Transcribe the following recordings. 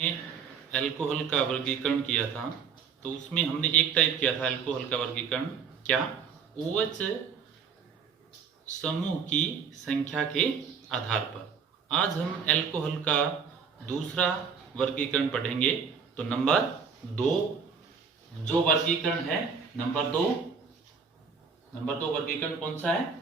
Alcohol का वर्गीकरण किया था, तो उसमें हमने एक टाइप किया था अल्कोहल का वर्गीकरण, क्या OH समूह की संख्या के आधार पर। आज हम अल्कोहल का दूसरा वर्गीकरण पढ़ेंगे। तो नंबर 2 जो वर्गीकरण है, नंबर दो वर्गीकरण कौन सा है?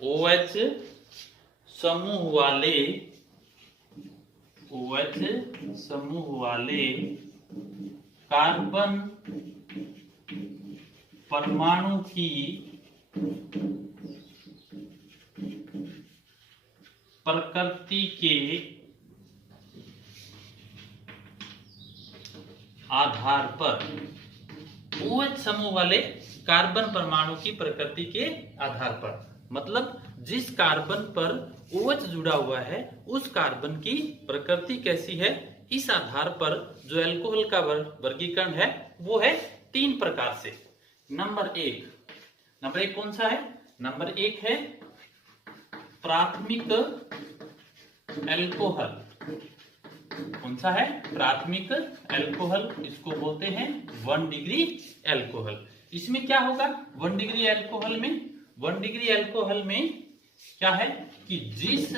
OH समूह वाले कार्बन परमाणु की प्रकृति के आधार पर। OH समूह वाले कार्बन परमाणु की प्रकृति के आधार पर, मतलब जिस कार्बन पर OH जुड़ा हुआ है उस कार्बन की प्रकृति कैसी है, इस आधार पर जो अल्कोहल का वर्गीकरण है वो है 3 प्रकार से। नंबर एक कौन सा है? नंबर 1 है प्राथमिक अल्कोहल। कौन सा है? प्राथमिक अल्कोहल। इसको बोलते हैं 1 डिग्री अल्कोहल। इसमें क्या होगा? 1 डिग्री अल्कोहल में क्या है कि जिस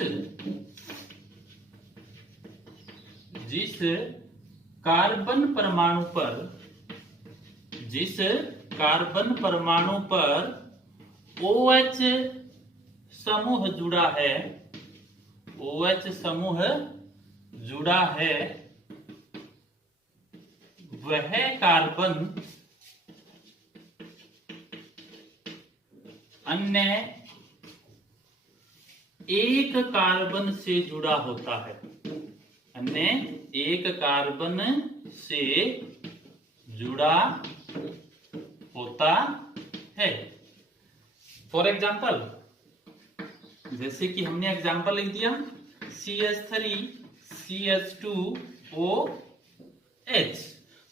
कार्बन परमाणु पर OH समूह जुड़ा है वह कार्बन अन्य एक कार्बन से जुड़ा होता है। फॉर एग्जाम्पल, जैसे कि हमने एग्जाम्पल लिख दिया CH3CH2OH।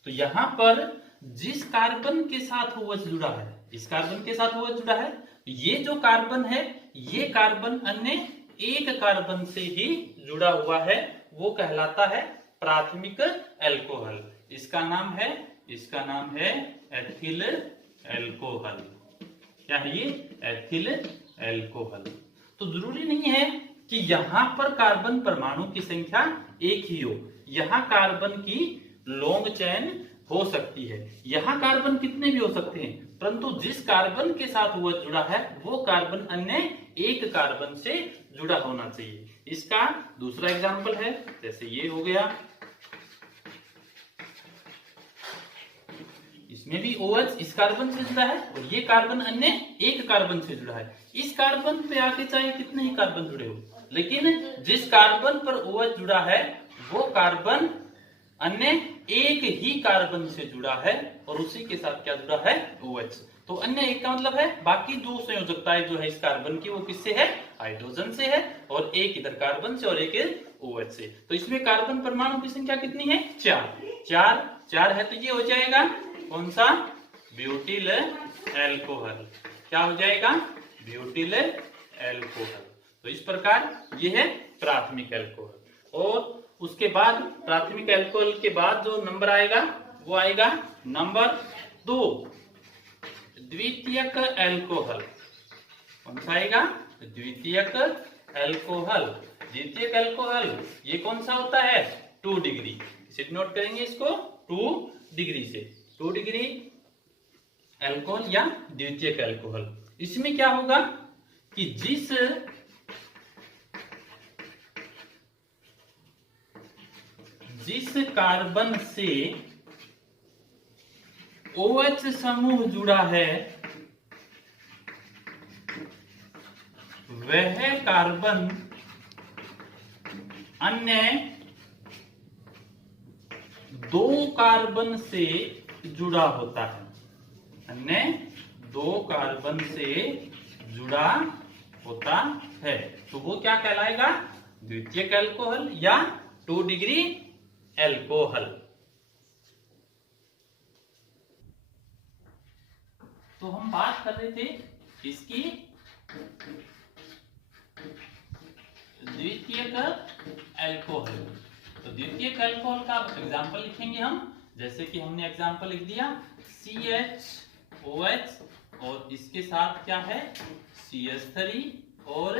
तो यहां पर जिस कार्बन के साथ OH जुड़ा है, ये जो कार्बन है, ये कार्बन अन्य एक कार्बन से ही जुड़ा हुआ है, वो कहलाता है प्राथमिक अल्कोहल। इसका नाम है एथिल अल्कोहल। क्या है ये? Ethyl alcohol. तो जरूरी नहीं है कि यहां पर कार्बन परमाणु की संख्या एक ही हो, यहां कार्बन की लॉन्ग चेन हो सकती है, यहां कार्बन कितने भी हो सकते हैं, परंतु जिस कार्बन के साथ वो जुड़ा है वो कार्बन अन्य एक कार्बन से जुड़ा होना चाहिए। इसका दूसरा एग्जाम्पल है, जैसे ये हो गया, इसमें भी OH इस कार्बन से जुड़ा है और ये कार्बन अन्य एक कार्बन से जुड़ा है। इस कार्बन पे आके चाहे कितने ही कार्बन जुड़े हो, लेकिन जिस कार्बन पर OH जुड़ा है वो कार्बन अन्य एक ही कार्बन से जुड़ा है और उसी के साथ क्या जुड़ा है? OH। तो अन्य एक का मतलब है बाकी दो संयोजकताएं जो है इस कार्बन की वो किससे है? हाइड्रोजन से है, और एक इधर कार्बन से और एक OH से। तो इसमें कार्बन परमाणु की संख्या कितनी है? 4 है। तो ये हो जाएगा कौन सा? Butyl alcohol. क्या हो जाएगा? Butyl alcohol. तो इस प्रकार ये है प्राथमिक अल्कोहल। और उसके बाद प्राथमिक अल्कोहल के बाद जो नंबर आएगा वो आएगा नंबर 2, द्वितीयक अल्कोहल। कौन सा आएगा? द्वितीयक अल्कोहल। ये कौन सा होता है? 2 डिग्री। इसे नोट करेंगे इसको 2 डिग्री से। 2 डिग्री अल्कोहल या द्वितीयक अल्कोहल। इसमें क्या होगा कि जिस कार्बन से OH समूह जुड़ा है वह कार्बन अन्य 2 कार्बन से जुड़ा होता है। तो वो क्या कहलाएगा? द्वितीयक अल्कोहल या 2 डिग्री अल्कोहल। तो हम बात कर रहे थे इसकी द्वितीयक अल्कोहल। तो द्वितीयक अल्कोहल का एग्जांपल लिखेंगे हम, जैसे कि हमने एग्जांपल लिख दिया CHOH और इसके साथ क्या है CH3 और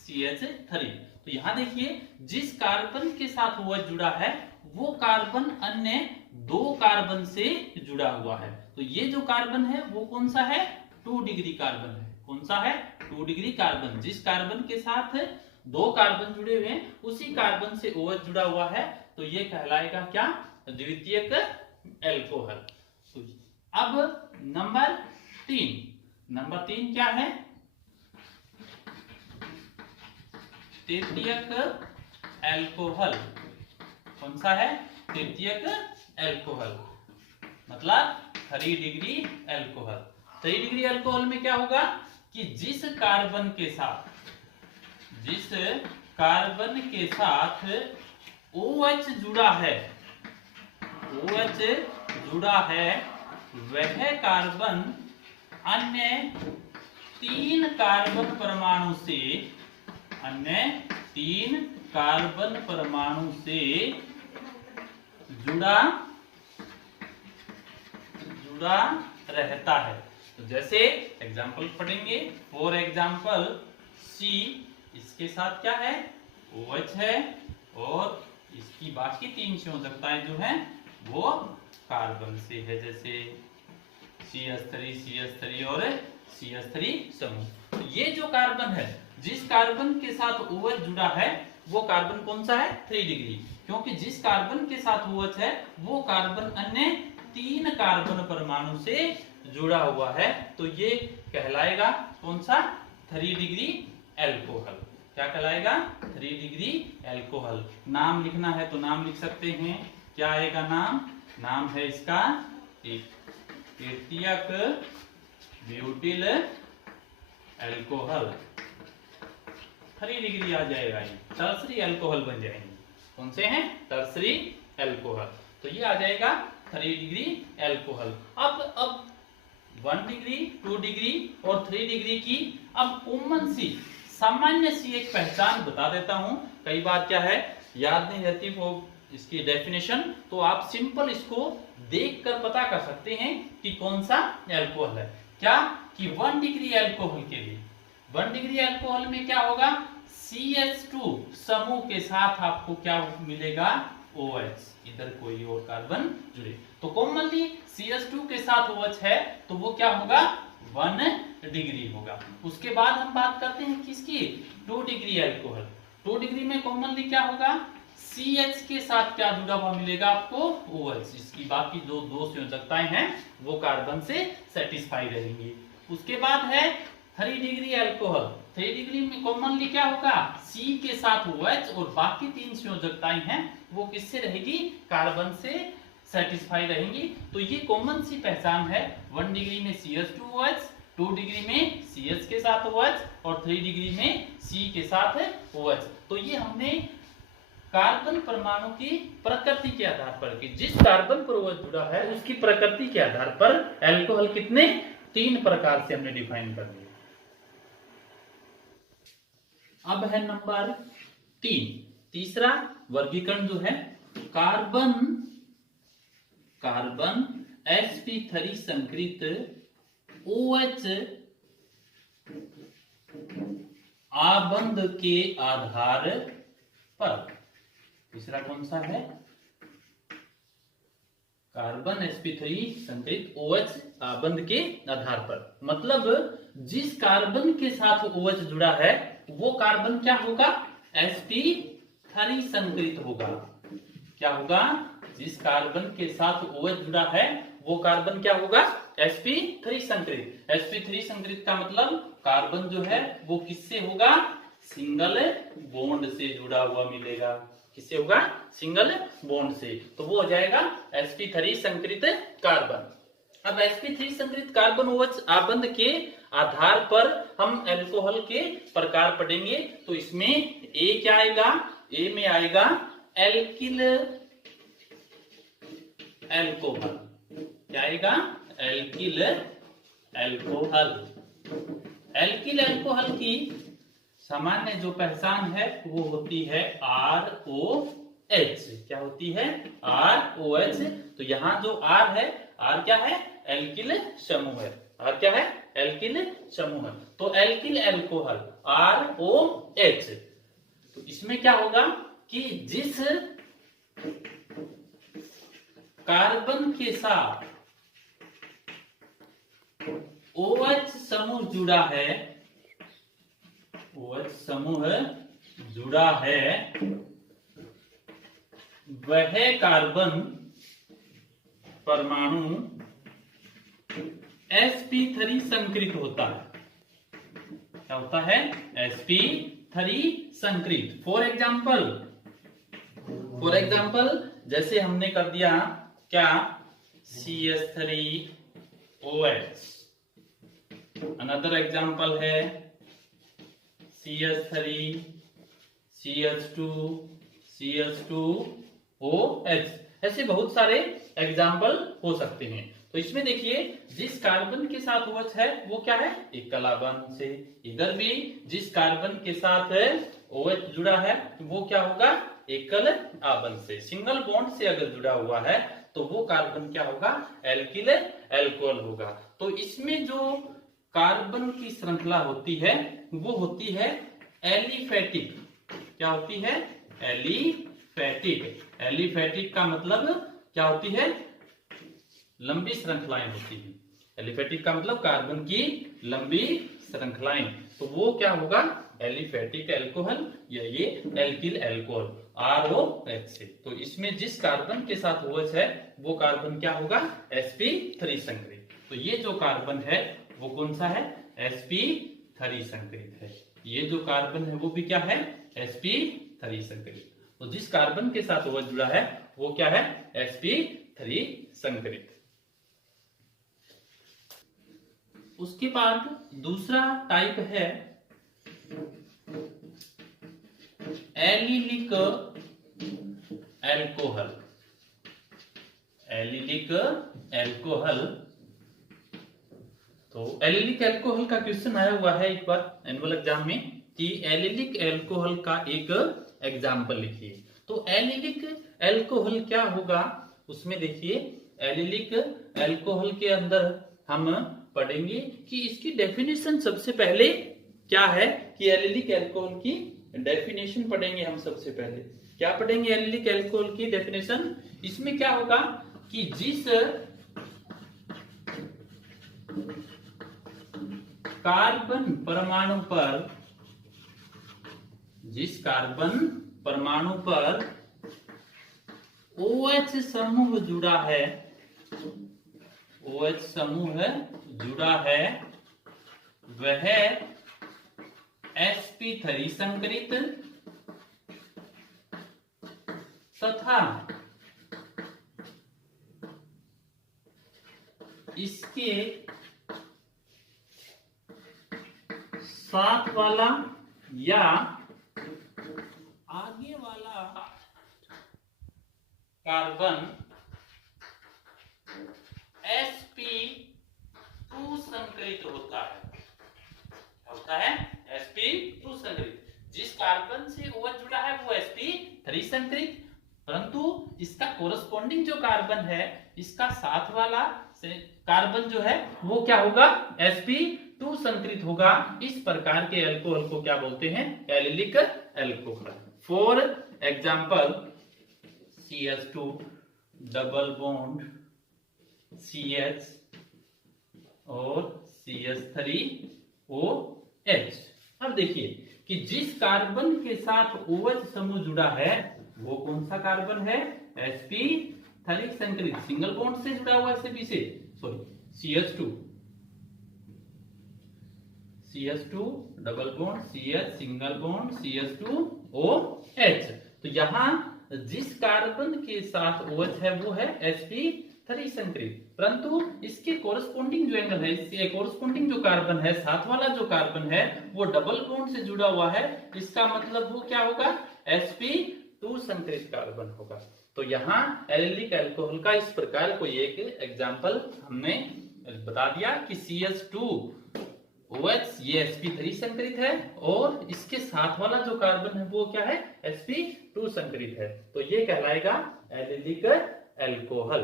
CH3। तो यहाँ देखिए जिस कार्बन के साथ OH जुड़ा है वो कार्बन अन्य 2 कार्बन से जुड़ा हुआ है। तो ये जो कार्बन है वो कौन सा है 2 डिग्री कार्बन है। कौन सा है 2 डिग्री कार्बन। जिस कार्बन के साथ 2 कार्बन जुड़े हुए हैं उसी कार्बन से OH जुड़ा हुआ है, तो ये कहलाएगा क्या द्वितीयक अल्कोहल। तो अब नंबर 3 क्या है तृतीयक अल्कोहल। कौन सा है तृतीयक अल्कोहल, मतलब 3 डिग्री अल्कोहल। 3 डिग्री अल्कोहल में क्या होगा कि जिस कार्बन के साथ OH जुड़ा है वह कार्बन अन्य 3 कार्बन परमाणु से जुड़ा रहता है। तो जैसे एग्जांपल पढ़ेंगे, फॉर एग्जांपल C, इसके साथ क्या है OH है और इसकी बाकी 3 संयोजकताएं जो हैं वो कार्बन से है, जैसे CH3 और CH3 समूह। तो ये जो कार्बन है जिस कार्बन के साथ OH जुड़ा है वो कार्बन कौन सा है 3 डिग्री, क्योंकि जिस कार्बन के साथ OH है वो कार्बन अन्य 3 कार्बन परमाणु से जुड़ा हुआ है। तो ये कहलाएगा कौन सा 3 डिग्री अल्कोहल। क्या कहलाएगा 3 डिग्री अल्कोहल। नाम लिखना है तो नाम लिख सकते हैं, क्या आएगा नाम है इसका तृतीयक ब्यूटिल अल्कोहल। 3 डिग्री आ जाएगा, ये टर्सरी अल्कोहल बन जाएंगे। कौन से हैं टर्सरी अल्कोहल। तो ये आ जाएगा 3 डिग्री अल्कोहल। अब 1 डिग्री 2 डिग्री और 3 डिग्री की अब कॉमन सी सामान्य सी एक पहचान बता देता हूं। कई बार क्या है याद नहीं रहती वो इसकी डेफिनेशन, तो आप सिंपल इसको देखकर पता कर सकते हैं कि कौन सा अल्कोहल है। क्या कि 1 डिग्री अल्कोहल के लिए 1 डिग्री अल्कोहल में क्या होगा CH2 समूह के साथ आपको क्या मिलेगा OH, इधर कोई और कार्बन जुड़े। तो कॉमनली CH2 के साथ OH है तो वो क्या होगा 1 डिग्री होगा। उसके बाद हम बात करते हैं किसकी 2 डिग्री अल्कोहल। 2 डिग्री में कॉमनली क्या होगा CH के साथ क्या जुड़ा हुआ मिलेगा आपको OH, इसकी बाकी जो 2 संयोजकताएं हैं वो कार्बन से सेटिस्फाई रहेंगी। उसके बाद है 3 डिग्री अल्कोहल। 3 डिग्री में कॉमनली क्या होगा C के साथ OH और बाकी 3 संयोजकताएं हैं वो किससे रहेगी कार्बन से सेटिस्फाई रहेंगी। तो ये कॉमन सी पहचान है। 1 डिग्री में CH2OH, 2 डिग्री में CH के साथ OH और 3 डिग्री में C के साथ OH। तो ये हमने कार्बन परमाणु की प्रकृति के आधार पर कि जिस कार्बन पर OH जुड़ा है उसकी प्रकृति के आधार पर अल्कोहल कितने 3 प्रकार से हमने डिफाइन कर दिया। अब है नंबर 3, तीसरा वर्गीकरण जो है कार्बन sp3 संकृत OH आबंध के आधार पर। तीसरा कौन सा है कार्बन sp3 संकृत OH आबंध के आधार पर, मतलब जिस कार्बन के साथ OH जुड़ा है वो कार्बन क्या होगा sp3 संकृत होगा। क्या होगा जिस कार्बन के साथ OH जुड़ा है वो कार्बन क्या होगा sp3 संकृत। sp3 संकृत का मतलब कार्बन जो है वो किससे होगा सिंगल बॉन्ड से जुड़ा हुआ मिलेगा। किससे होगा सिंगल बॉन्ड से, तो वो हो जाएगा sp3 संकृत कार्बन। अब sp3 संकृत कार्बन OH आबंध के आधार पर हम अल्कोहल के प्रकार पढ़ेंगे। तो इसमें ए क्या आएगा, ए में आएगा एल्किल अल्कोहल। क्या आएगा एल्किल अल्कोहल। एल्किल अल्कोहल की सामान्य जो पहचान है वो होती है ROH। क्या होती है? ROH। तो यहाँ जो R है, R क्या है? एल्किल समूह है। R क्या है? एल्किल समूह है। तो एल्किल एल्कोहल ROH। तो इसमें क्या होगा कि जिस कार्बन के साथ OH समूह जुड़ा है, OH समूह जुड़ा है, वह कार्बन परमाणु sp3 संकृत होता है। क्या होता है? sp3 संकृत। फॉर एग्जाम्पल जैसे हमने कर दिया क्या? CH3OH। अनदर एग्जाम्पल है CH3 CH2 CH2OH। ऐसे बहुत सारे एग्जाम्पल हो सकते हैं। तो इसमें देखिए जिस कार्बन के साथ OH है वो क्या है? एकल आबंध से। इधर भी जिस कार्बन के साथ OH जुड़ा है वो क्या होगा? एकल आबंध से। सिंगल बॉन्ड से अगर जुड़ा हुआ है तो वो कार्बन क्या होगा? एल्किल एल्कोहल होगा। तो इसमें जो कार्बन की श्रृंखला होती है वो होती है एलिफेटिक। क्या होती है? एलिफेटिक। एलिफेटिक का मतलब क्या होती है? लंबी श्रृंखलाएं होती है। एलिफेटिक का मतलब कार्बन की लंबी श्रृंखलाएं। तो वो क्या होगा? एलिफेटिक एल्कोहल या ये एल्किल एल्कोहल ROH से। तो इसमें जिस कार्बन के साथ OH है वो कार्बन क्या होगा? sp3 संकृत। तो ये जो कार्बन है वो कौन सा है? sp3 संकृत है। ये जो कार्बन है वो भी क्या है? sp3 संकृत। तो जिस कार्बन के साथ OH जुड़ा है वो क्या है? sp3 संकृत। उसके बाद दूसरा टाइप है एलिलिक एल्कोहल। Allylic alcohol. तो एलिलिक एल्कोहल का क्वेश्चन आया हुआ है एक बार एनुअल एग्जाम में कि एलिलिक एल्कोहल का एक एग्जाम्पल लिखिए। तो एलिलिक एल्कोहल क्या होगा उसमें देखिए, एलिलिक एल्कोहल के अंदर हम पढ़ेंगे कि इसकी डेफिनेशन सबसे पहले क्या है कि एलिलिक एल्कोहल की डेफिनेशन पढ़ेंगे हम। सबसे पहले क्या पढ़ेंगे? एलिलिक एल्कोहल की डेफिनेशन। इसमें क्या होगा कि जिस कार्बन परमाणु पर OH समूह जुड़ा है, OH समूह जुड़ा है, वह sp3 संकृत तथा इसके साथ वाला या आगे वाला कार्बन sp2 संकृत होता है। होता है sp2 संकृत। जिस कार्बन से OH जुड़ा है वो sp3 संकृत, परंतु इसका कोरस्पॉन्डिंग जो कार्बन है, इसका साथ वाला कार्बन जो है वो क्या होगा? sp2 संकृत होगा। इस प्रकार के एल्कोहल को क्या बोलते हैं? Allylic alcohol. For example CH2 double bond CH और CH3OH। अब देखिए कि जिस कार्बन के साथ OH समूह जुड़ा है वो कौन सा कार्बन है? sp3 संकृत। सिंगल बॉन्ड से जुड़ा हुआ है से CH2 double bond CH single bond CH2OH। तो यहाँ जिस कार्बन के साथ OH है वो है sp3 संकृत, परंतु इसके कोरस्पॉन्डिंग जो एंगल है, इसके कोरस्पॉन्डिंग जो कार्बन है, साथ वाला जो कार्बन है वो डबल बॉन्ड से जुड़ा हुआ है। इसका मतलब वो क्या होगा? sp2 संकृत कार्बन होगा। तो यहाँ एलिलिक एल्कोहल का इस प्रकार कोई एक एग्जाम्पल हमने बता दिया कि OH ये sp3 संकरित है और इसके साथ वाला जो कार्बन है वो क्या है, sp2 संकरित है, तो ये कहलाएगा एलिलिक एल्कोहल।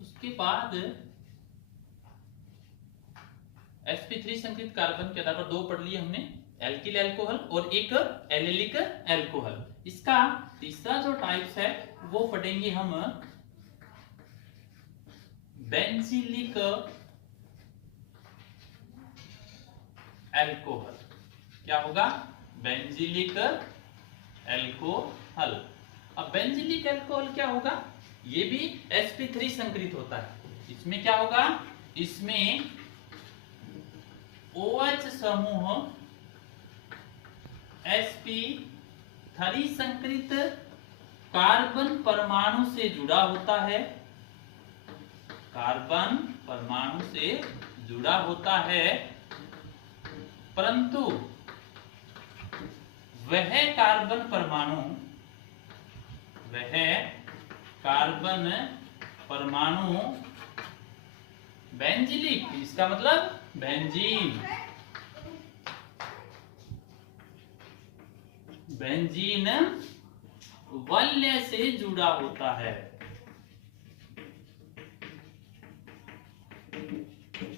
उसके बाद sp3 संकरित कार्बन के आधार पर दो पढ़ लिए हमने, एल्किल एल्कोहल और एक एलिलिक एल्कोहल। इसका तीसरा जो टाइप्स है वो पढ़ेंगे हम बेंजीलिक एल्कोहल। क्या होगा, बेंजीलिक एल्कोहल। अब बेंजीलिक एल्कोहल क्या होगा, ये भी sp3 संकरित होता है। इसमें क्या होगा, इसमें OH समूह sp3 संकरित कार्बन परमाणु से जुड़ा होता है, कार्बन परमाणु से जुड़ा होता है, परंतु वह कार्बन परमाणु बेंजीलिक, इसका मतलब बेंजीन वलय से जुड़ा होता है।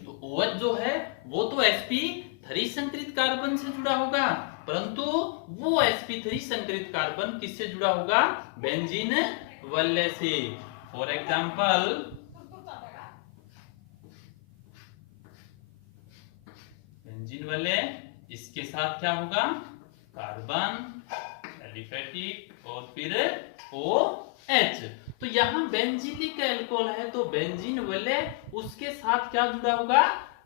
तो OH जो है वो तो sp3 संकरित कार्बन से जुड़ा होगा, परंतु वो sp3 संकरित कार्बन किससे जुड़ा होगा, बेंजीन वलय से। फॉर एग्जाम्पल बेंजीन वलय, इसके साथ क्या होगा, कार्बन एलिफेटिक और फिर OH। तो यहाँ बेंजीलिक एल्कोहल है तो बेंजीन वलय उसके साथ क्या जुड़ा होगा,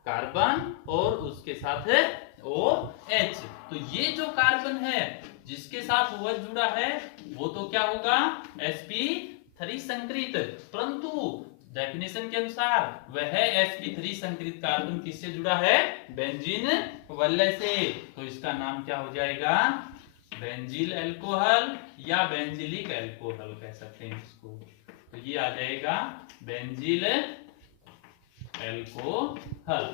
कार्बन और उसके साथ है OH। तो ये जो कार्बन है जिसके साथ OH जुड़ा है वो तो क्या होगा, sp3 संकरित, परंतु डेफिनेशन के अनुसार वह sp3 संकरित कार्बन किससे जुड़ा है, बेंजीन वलय से। तो इसका नाम क्या हो जाएगा, बेंजील एल्कोहल या बेंजीलिक एल्कोहल कह सकते हैं इसको। तो ये आ जाएगा बेंजील एल्कोहल।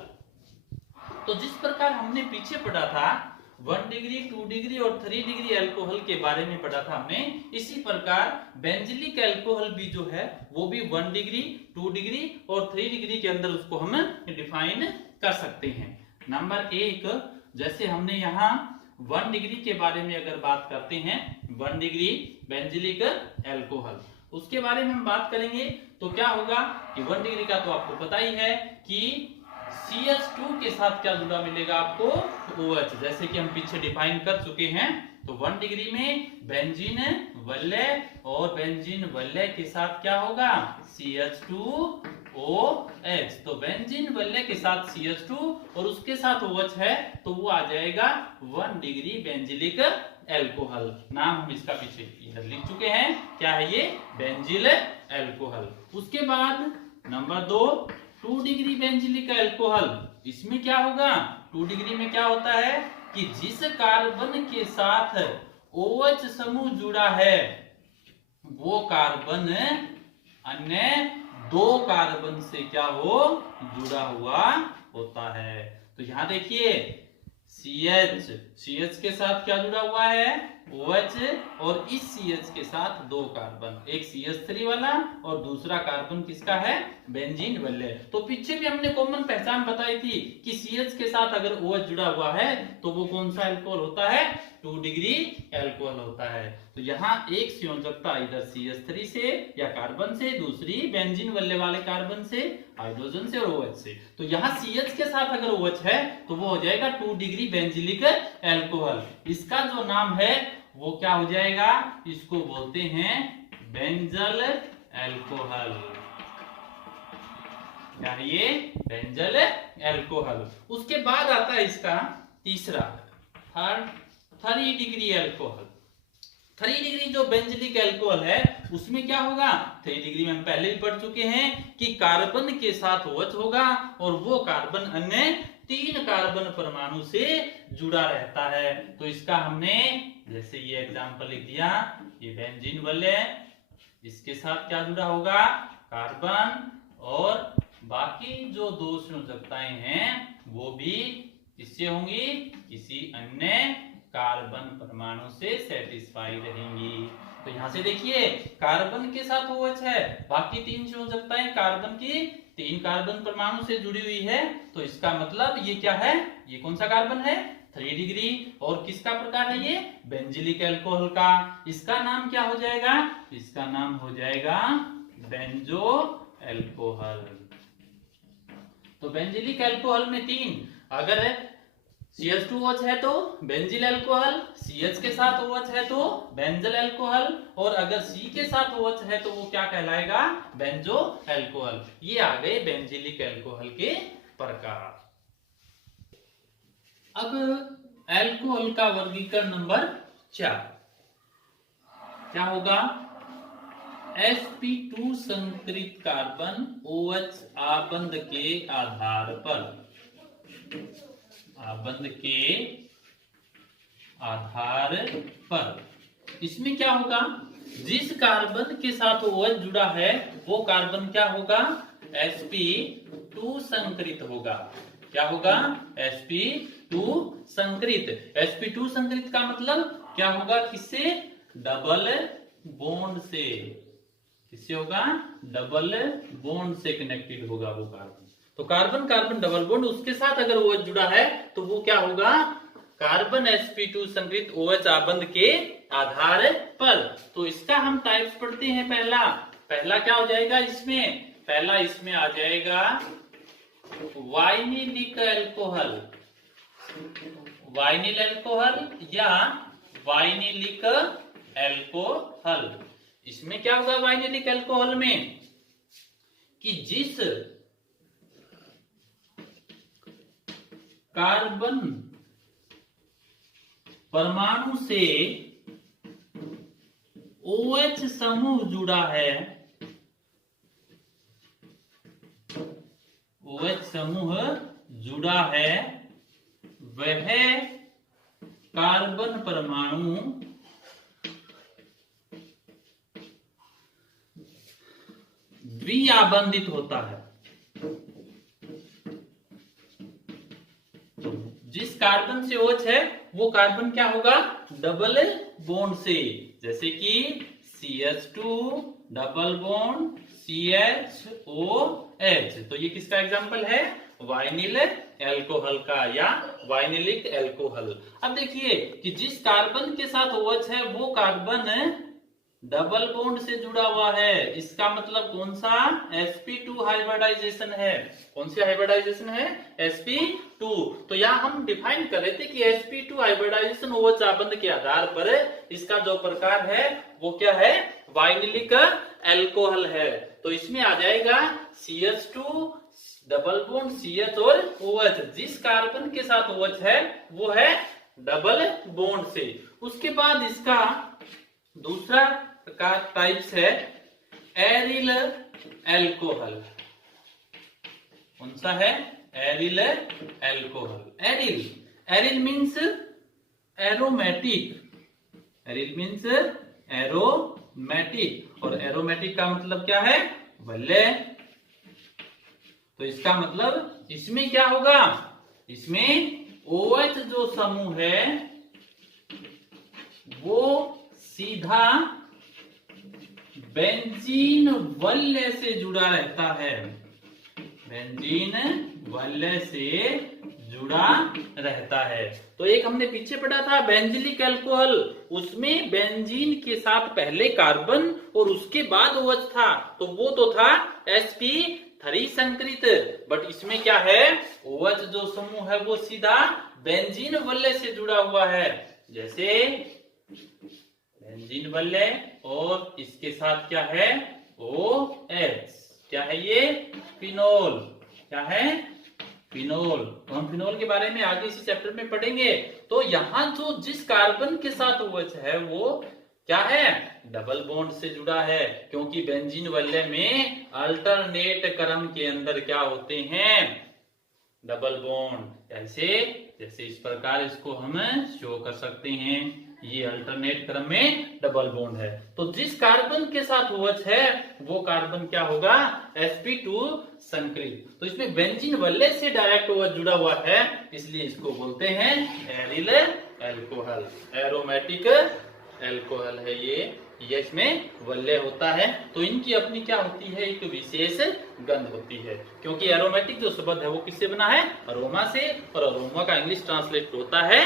तो जिस प्रकार हमने पीछे पढ़ा था 1 डिग्री 2 डिग्री और 3 डिग्री एल्कोहल के बारे में पढ़ा था हमने, इसी प्रकार बेंजीलिक एल्कोहल भी जो है वो भी 1 डिग्री 2 डिग्री और 3 डिग्री के अंदर उसको हम डिफाइन कर सकते हैं। नंबर 1, जैसे हमने यहाँ 1 डिग्री के बारे में अगर बात करते हैं, 1 डिग्री बेंजीलिक एल्कोहल, उसके बारे में हम बात करेंगे तो क्या होगा कि 1 डिग्री का तो आपको पता ही है कि CH2 के साथ क्या जुड़ा मिलेगा आपको, OH, जैसे कि हम पीछे डिफाइन कर चुके हैं। तो 1 डिग्री में बेंजीन वलय और बेंजीन वलय के साथ क्या होगा, CH2OH। तो बेंजीन वलय के साथ CH2 और उसके साथ OH है तो वो आ जाएगा 1 डिग्री बेंजीलिक एल्कोहल। नाम हम इसका पीछे इधर लिख चुके हैं, क्या है ये, बेंजील एल्कोहल। उसके बाद नंबर 2, 2 डिग्री बेंजीलिक एल्कोहल। इसमें क्या होगा, 2 डिग्री में क्या होता है कि जिस कार्बन के साथ OH समूह जुड़ा है वो कार्बन अन्य 2 कार्बन से क्या हो, जुड़ा हुआ होता है। तो यहां देखिए CH के साथ क्या जुड़ा हुआ है, OH, और इस CH के साथ 2 कार्बन, एक CH3 वाला और दूसरा कार्बन किसका है, बेंजीन वलय। तो पीछे भी हमने कॉमन पहचान बताई थी कि CH के साथ अगर OH जुड़ा हुआ है तो वो कौन सा एल्कोहल होता है, 2 डिग्री एल्कोहल होता है। तो यहाँ एक संयोजकता इधर CH3 से या कार्बन से, दूसरी बेंजीन वलय वाले कार्बन से, हाइड्रोजन से और OH से। तो यहाँ CH के साथ अगर OH है तो वो हो जाएगा 2 डिग्री बेंजीलिक एल्कोहल। इसका जो नाम है वो क्या हो जाएगा, इसको बोलते हैं बेंजल एल्कोहल। क्या है ये, बेंजल एल्कोहल। उसके बाद आता है इसका तीसरा, 3 डिग्री एल्कोहल। 3 डिग्री जो बेंजीलिक एल्कोहल है उसमें क्या होगा, 3 डिग्री में हम पहले भी पढ़ चुके हैं कि कार्बन के साथ OH होगा और वो कार्बन अन्य 3 कार्बन परमाणु से जुड़ा रहता है। तो इसका हमने जैसे ये एग्जांपल लिख दिया, ये बेंजीन वलय, इसके साथ क्या जुड़ा होगा, कार्बन और बाकी जो दो संयोजकताएं हैं वो भी किससे होंगी, किसी अन्य कार्बन परमाणु से सेटिस्फाई रहेंगी। तो यहां से देखिए कार्बन के साथ OH है, बाकी तीन संयोजकताएं कार्बन की 3 कार्बन परमाणु से जुड़ी हुई है, तो इसका मतलब ये क्या है, ये कौन सा कार्बन है, 3 डिग्री। और किसका प्रकार है ये, बेंजिलिक अल्कोहल का। इसका नाम क्या हो जाएगा, इसका नाम हो जाएगा बेंजो अल्कोहल। तो बेंजिलिक अल्कोहल में 3, अगर CH2OH है तो बेंजिल अल्कोहल, CH के साथ OH है तो बेंजल अल्कोहल, और अगर C के साथ OH है तो वो क्या कहलाएगा, बेंजो अल्कोहल। ये आ गए बेंजिलिक अल्कोहल के प्रकार। अब अल्कोहल का वर्गीकरण नंबर 4 क्या होगा, sp2 संकरित कार्बन OH आबंध के आधार पर, आबंध के आधार पर इसमें क्या होगा, जिस कार्बन के साथ OH जुड़ा है वो कार्बन क्या होगा, sp2 संकरित होगा। क्या होगा, sp2 संकरित। sp2 संकरित का मतलब क्या होगा, किससे, डबल बॉन्ड से, किससे होगा, डबल बॉन्ड से कनेक्टेड होगा वो कार्बन। तो कार्बन कार्बन डबल बॉन्ड, उसके साथ अगर OH जुड़ा है तो वो क्या होगा, कार्बन sp2 संकरित OH आबंध के आधार पर। तो इसका हम टाइप्स पढ़ते हैं। पहला क्या हो जाएगा इसमें, पहला इसमें आ जाएगा वाइनिलिक अल्कोहल, वाइनिल अल्कोहल या वाइनिलिक अल्कोहल। इसमें क्या होगा वाइनिलिक अल्कोहल में, कि जिस कार्बन परमाणु से OH समूह जुड़ा है, OH समूह जुड़ा है, वह कार्बन परमाणु द्विआबंधित होता है। तो जिस कार्बन से OH है वो कार्बन क्या होगा, डबल बॉन्ड से, जैसे कि CH2 डबल बॉन्ड CHOH। तो ये किसका एग्जांपल है, वाइनिल अल्कोहल का या वाइनिलिक अल्कोहल। अब देखिए कि जिस कार्बन के साथ OH है वो कार्बन डबल बॉन्ड से जुड़ा हुआ है, इसका मतलब कौन सा, sp2 हाइब्रिडाइजेशन है। कौन सी हाइब्रिडाइजेशन है, sp2। तो यहाँ हम डिफाइन कर रहे थे कि sp2 हाइब्रिडाइजेशन OH आबंध के आधार पर इसका जो प्रकार है वो क्या है, वाइनिलिक अल्कोहल है। तो इसमें आ जाएगा CH2 डबल बॉन्ड CH और OH, जिस कार्बन के साथ OH है वो है डबल बॉन्ड से। उसके बाद इसका दूसरा प्रकार टाइप्स है एरिल अल्कोहल। कौन सा है, aryl alcohol. Aryl means aromatic, aryl means aromatic, और एरोमेटिक का मतलब क्या है, वल्ले। तो इसका मतलब इसमें क्या होगा, इसमें OH जो समूह है वो सीधा बेंजीन वल्य से जुड़ा रहता है, बेंजीन वल्य से जुड़ा रहता है। तो एक हमने पीछे पढ़ा था बेंजिलिक अल्कोहल, उसमें बेंजीन के साथ पहले कार्बन और उसके बाद OH था, तो वो तो था sp3 संकरित। बट इसमें क्या है, OH जो समूह है वो सीधा बेंजीन वल्य से जुड़ा हुआ है, जैसे बेंजीन वल्य, और इसके साथ क्या है, OH। क्या है ये, फिनोल। क्या है, फिनोल। तो हम फिनोल के बारे में आगे इसी चैप्टर में पढ़ेंगे। तो यहाँ जो जिस कार्बन के साथ OH है वो क्या है, डबल बॉन्ड से जुड़ा है, क्योंकि बेंजीन वल्य में अल्टरनेट क्रम के अंदर क्या होते हैं, डबल बॉन्ड। ऐसे जैसे इस प्रकार इसको हम शो कर सकते हैं, ये अल्टरनेट क्रम में डबल बॉन्ड है। तो जिस कार्बन के साथ OH है वो कार्बन क्या होगा, sp2 संकरित। तो इसमें बेंजीन वल्ले से डायरेक्ट OH जुड़ा हुआ है, इसलिए इसको बोलते हैं एरिल एल्कोहल, एरोमेटिक एल्कोहल है ये इसमें वल्ले होता है। तो इनकी अपनी क्या होती है, एक विशेष गंध होती है, क्योंकि एरोमेटिक जो शब्द है वो किससे बना है, अरोमा से, और अरोमा का इंग्लिश ट्रांसलेट होता है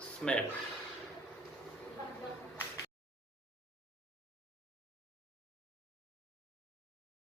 स्मेल।